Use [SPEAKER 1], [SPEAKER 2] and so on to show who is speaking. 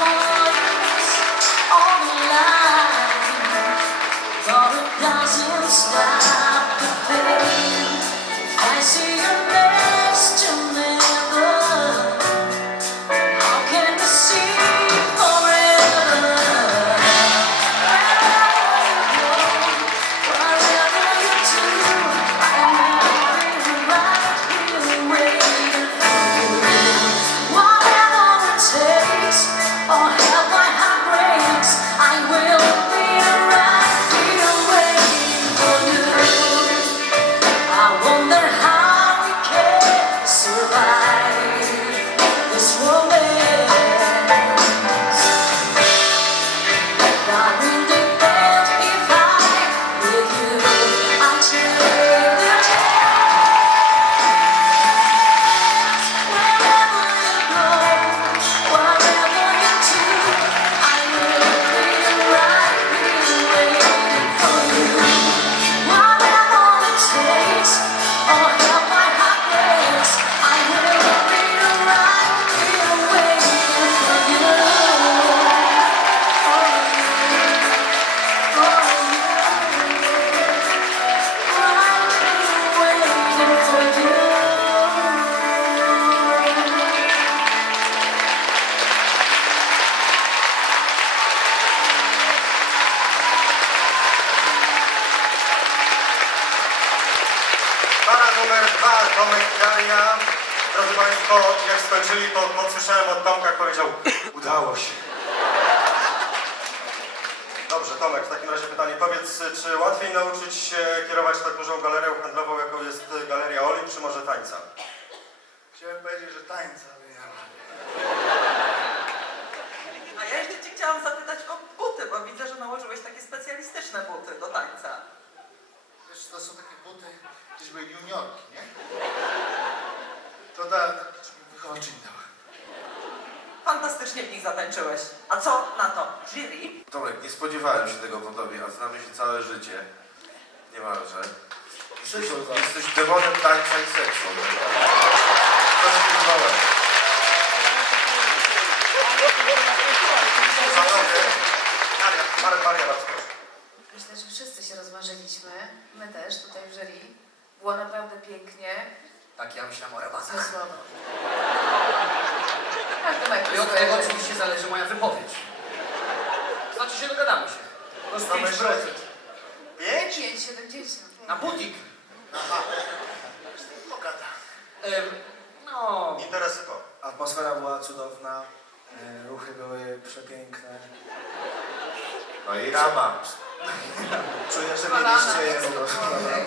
[SPEAKER 1] Bye. Numer dwa, Tomek i Daria. Drodzy Państwo, jak skończyli, to podsłyszałem od Tomka, jak powiedział, udało się. Dobrze, Tomek, w takim razie pytanie. Powiedz, czy łatwiej nauczyć się kierować tak dużą galerią handlową, jaką jest Galeria Oli, czy może tańca?
[SPEAKER 2] Chciałem powiedzieć, że tańca, ale ja...
[SPEAKER 3] A ja jeszcze Cię chciałam zapytać o Zatańczyłeś. A co na to? Jury?
[SPEAKER 4] Tomek, nie spodziewałem się tego po tobie, a znamy się całe życie. Niemalże. Jesteś, jesteś demonem tańca i seksu. To się spodziewałem.
[SPEAKER 1] Panowie, Maria, Maria, bardzo proszę.
[SPEAKER 5] Myślę, że wszyscy się rozmarzyliśmy. My też, tutaj w jury. Było naprawdę pięknie.
[SPEAKER 6] Tak, ja myślałem o rabasach.
[SPEAKER 5] Zmysłowo. Każdy ma
[SPEAKER 6] I od tego oczywiście zależy moja wypowiedź. Znaczy się dogadamy się. To jest 5%.
[SPEAKER 1] Pięć?
[SPEAKER 5] 5,70.
[SPEAKER 6] Na butik.
[SPEAKER 2] Aha. Pogada.
[SPEAKER 6] Ym, no.
[SPEAKER 7] Atmosfera była cudowna, e, ruchy były przepiękne.
[SPEAKER 4] No i rama.
[SPEAKER 7] Czuję, że mieliście je